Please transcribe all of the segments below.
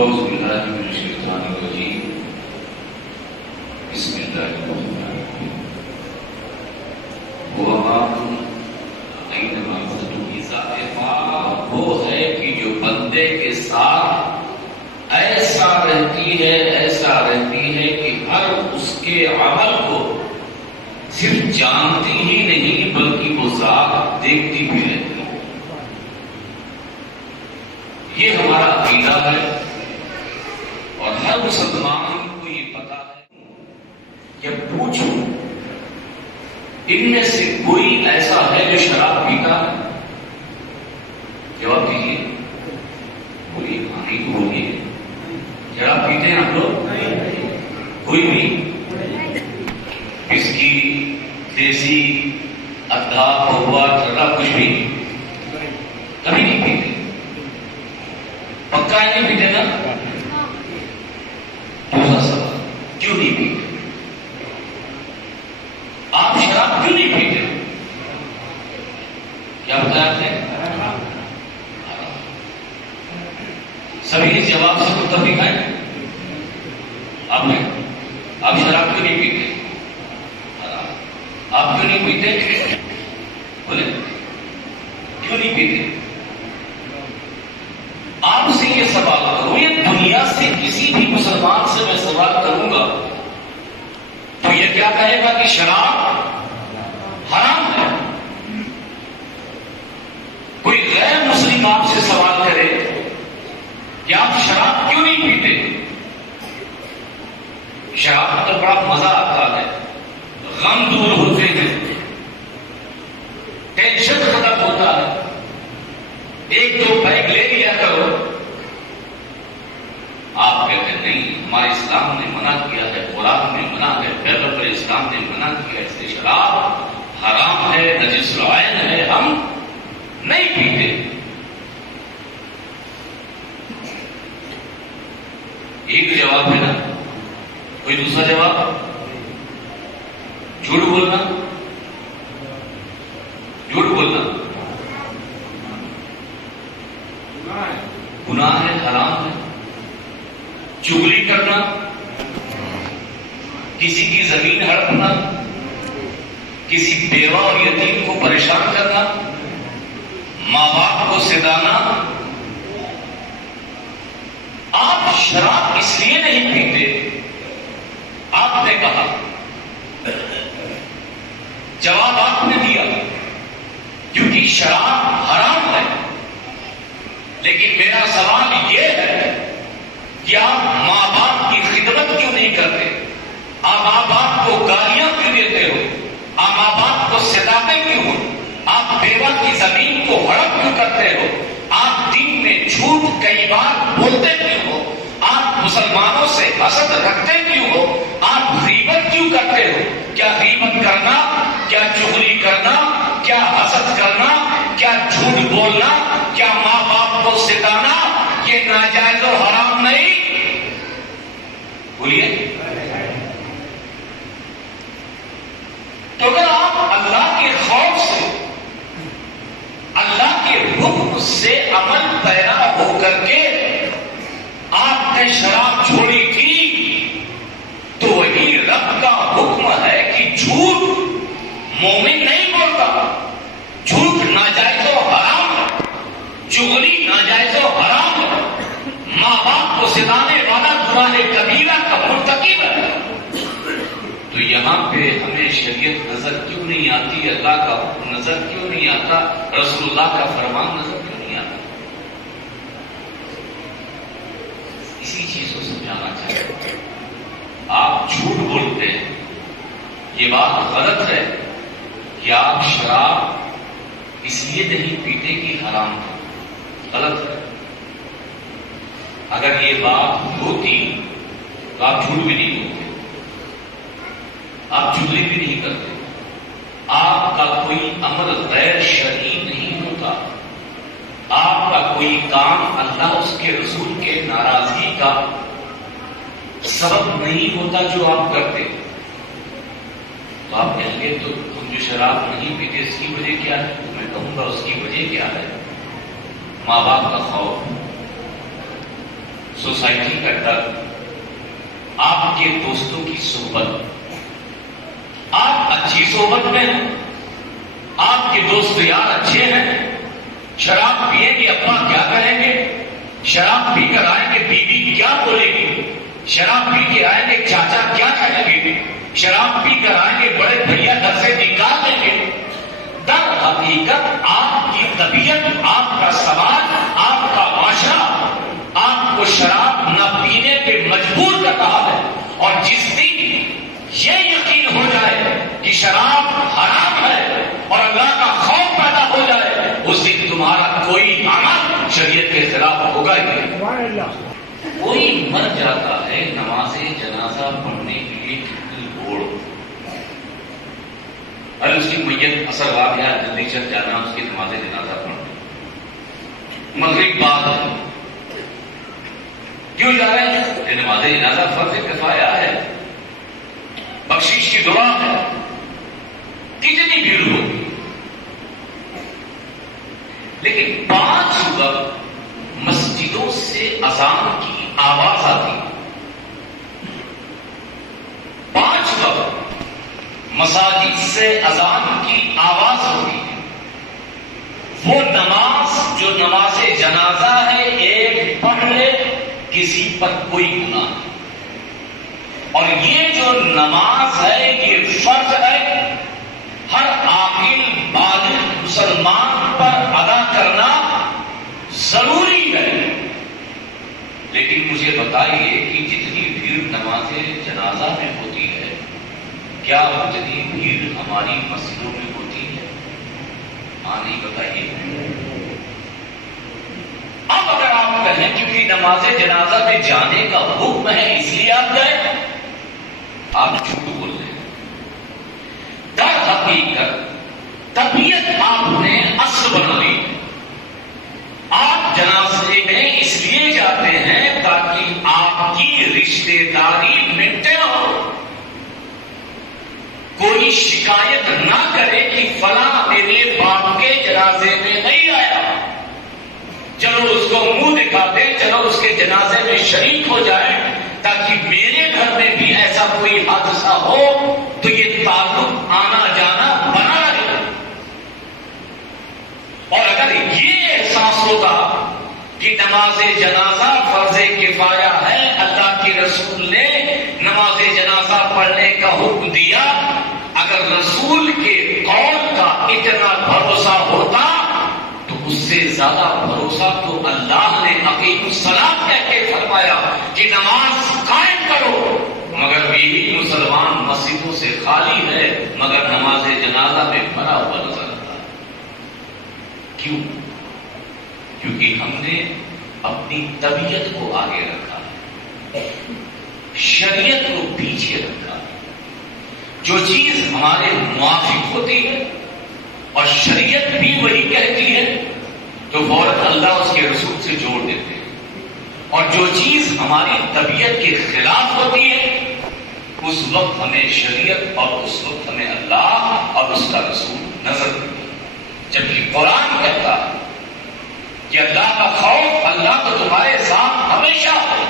اعوذ باللہ من الشیطان الرجیم بسم اللہ الرحمن الرحیم وما اینما کنتم ذات وہ ہے کہ جو بندے کے ساتھ ایسا رہتی ہے کہ ہر اس کے عمل کو صرف جانتی ہی نہیں بلکہ وہ ذات دیکھتی بھی رہتی ہے. یہ ہمارا عقیدہ ہے اور ہر مسلمان کو یہ پتا ہے. جب پوچھوں ان میں سے کوئی ایسا ہے جو شراب پیتا ہے؟ جواب دیجیے. بولیے نہیں تو بولیے. شراب پیتے ہیں آپ لوگ؟ کوئی بھی وسکی دیسی ادھا پوا ٹھنڈا کچھ بھی کبھی نہیں پیتے؟ پکا نہیں پیتے نا؟ دوسرا سوال کیوں نہیں پیتے؟ آپ شراب کیوں نہیں پیتے؟ کیا بتایا آپ نے؟ سبھی اس جواب سے متفق ہیں. آپ نے آپ شراب کیوں نہیں پیتے؟ آپ کیوں نہیں پیتے؟ بولے کیوں نہیں پیتے؟ آپ سے یہ سوال کروں، یہ دنیا سے کسی بھی مسلمان سے میں سوال کروں گا تو یہ کیا کہے گا کہ شراب حرام ہے. کوئی غیر مسلم آپ سے سوال کرے کہ آپ شراب کیوں نہیں پیتے؟ شراب تو بڑا مزہ آتا ہے، غم دور ہوتے ہیں، ٹینشن ختم ہوتا ہے، ایک دو بیگ لے لیا کرو. آپ کہتے ہیں نہیں، ہمارے اسلام نے منع کیا ہے، قرآن میں منع ہے، پیغمبر اسلام نے منع کیا ہے، اس لیے شراب حرام ہے، نجس العین ہے، ہم نہیں پیتے. ایک جواب ہے نا، کوئی دوسرا جواب؟ جھوٹ بولنا، جھوٹ بولنا گناہ ہے، حرام ہے. چغلی کرنا، کسی کی زمین ہڑپنا، کسی بیوہ اور یتیم کو پریشان کرنا، ماں باپ کو سدانا. آپ شراب اس لیے نہیں پیتے، آپ نے کہا، جواب آپ نے دیا کیونکہ شراب حرام ہے. لیکن میرا سوال یہ ہے کہ آپ ماں باپ کی خدمت کیوں نہیں کرتے؟ آپ ماں باپ کو گالیاں کیوں دیتے ہو؟ آپ ماں باپ کو ستاتے کیوں ہو؟ آپ بیوہ کی زمین کو ہڑپ کیوں کرتے ہو؟ آپ دین میں جھوٹ کئی بار بولتے کیوں ہو؟ آپ مسلمانوں سے حسد رکھتے کیوں ہو؟ آپ غیبت کیوں کرتے ہو؟ کیا غیبت کرنا، کیا چغلی کرنا، کیا حسد کرنا، کیا جھوٹ بولنا، کیا ماں باپ کو ستانا یہ ناجائز و حرام نہیں؟ بولیے. تو اگر آپ اللہ کے خوف سے، اللہ کے حکم سے عمل پیرا ہو کر کے آپ نے شراب چھوڑی تھی تو وہی رب کا حکم ہے کہ جھوٹ مومن نہیں بولتا. جھوٹ ناجائز و حرام ہے، چغلی ناجائز و حرام ہے، ماں باپ کو ستانے والا گناہ کبیرہ کا مرتکب ہے. تو یہاں پہ ہمیں شریعت نظر کیوں نہیں آتی؟ اللہ کا حکم نظر کیوں نہیں آتا؟ رسول اللہ کا فرمان نظر کیوں نہیں آتا؟ اسی چیز کو سمجھانا چاہتے ہیں. آپ جھوٹ بولتے ہیں، یہ بات غلط ہے کہ آپ شراب اس لیے نہیں پیتے کہ حرام ہے. غلط ہے. اگر یہ بات ہوتی تو آپ جھوٹ بھی نہیں بولتے، آپ چغلی بھی نہیں کرتے، آپ کا کوئی عمل غیر شرعی نہیں ہوتا، آپ کا کوئی کام اللہ اس کے رسول کے ناراضگی کا سبب نہیں ہوتا جو آپ کرتے. تو آپ کہیں گے تو تم جو شراب نہیں پیتے اس کی وجہ کیا ہے؟ تو میں کہوں گا اس کی وجہ کیا ہے؟ ماں باپ کا خوف. سوسائٹی کا ڈر، آپ کے دوستوں کی صحبت، آپ اچھی صحبت میں ہیں، آپ کے دوست یار اچھے ہیں، شراب پیئیں گے ابا کیا کہیں گے، شراب پی کر آئیں گے بیوی کیا بولے گی، شراب پی کے آئیں گے چاچا کیا کہیں گے، شراب پی کر آئیں گے بڑے بھیا گھر سے نکال دیں گے۔ در حقیقت آپ کی طبیعت، آپ کا سماج، آپ کا معاشرہ آپ کو شراب نہ پینے پہ مجبور کر رہا ہے، اور جس دن یہ یقین ہو جائے کہ شراب حرام ہے اور اللہ کا خوف پیدا ہو جائے، اس دن تمہارا کوئی عمل شریعت کے خلاف ہوگا ہی نہیں۔ کوئی مر جاتا ہے نماز جنازہ پڑھنے کے لیے کتنی دوڑ، ارے اس کی میت اثر آ گیا جلدی چل جانا اس کی نماز جنازہ پڑھنے، مغرب بعد ہے کیوں جا رہے ہیں؟ کہ نماز جنازہ فرض کفایہ ہے، بخشش کی دعا ہے، کتنی بھیڑ ہوگی۔ لیکن 5 وقت مسجدوں سے اذان کی آواز آتی، 5 وقت مساجد سے اذان کی آواز ہوتی ہے، وہ نماز جو نماز جنازہ ہے ایک پڑھ لے کسی پر کوئی گناہ نہیں، اور یہ جو نماز ہے یہ فرض ہے، ہر عاقل بالغ مسلمان پر ادا کرنا ضروری ہے۔ لیکن مجھے بتائیے کہ جتنی بھیڑ نماز جنازہ میں ہوتی ہے کیا اتنی بھیڑ ہماری مسجدوں میں ہوتی ہے؟ ہاں نہیں بتائیے۔ اب اگر آپ کہیں کیونکہ نماز جنازہ میں جانے کا حکم ہے اس لیے آپ گئے، آپ جھوٹ بول رہے ہیں۔ در حقیقت طبیعت آپ نے اصل بنا لی، آپ جنازے میں اس لیے جاتے ہیں تاکہ آپ کی رشتے داری مینٹین ہو، کوئی شکایت نہ کرے کہ فلاں میرے باپ کے جنازے میں نہیں آیا، چلو اس کو منہ دکھاتے، چلو اس کے جنازے میں شریک ہو جائے تاکہ میرے گھر میں بھی ایسا کوئی حادثہ ہو تو یہ تعلق آنا جانا بنا رہے۔ اور اگر یہ احساس ہوگا کہ نماز جنازہ فرض کفایہ ہے، اللہ کے رسول نے نماز جنازہ پڑھنے کا حکم دیا، اگر رسول کے قول کا اتنا بھروسہ ہوتا تو اس سے زیادہ بھروسہ تو اللہ نے اقیم الصلاۃ کہہ کے فرمایا کہ نماز قائم کرو، مگر یہی مسلمان مسجدوں سے خالی ہے مگر نماز جنازہ میں بھرا ہوا نظر آتا ہے۔ کیوں؟ کیونکہ ہم نے اپنی طبیعت کو آگے رکھا ہے، شریعت کو پیچھے رکھا ہے۔ جو چیز ہمارے موافق ہوتی ہے اور شریعت بھی وہی کہتی ہے تو فوراً اللہ اس کے رسول سے جوڑ دیتے ہیں، اور جو چیز ہماری طبیعت کے خلاف ہوتی ہے اس وقت ہمیں شریعت اور اس وقت ہمیں اللہ اور اس کا رسول نظر دیتے ہیں۔ جبکہ قرآن کہتا ہے کہ اللہ کا خوف، اللہ تو تمہارے ساتھ ہمیشہ ہے،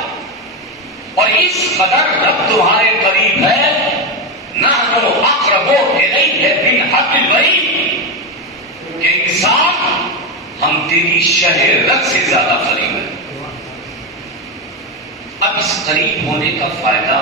اور اس قدر رب تمہارے قریب ہے، نحن اقرب الیہ من حبل الورید، کہ انسان ہم تیری شہ رگ سے زیادہ قریب ہے۔ اب اس قریب ہونے کا فائدہ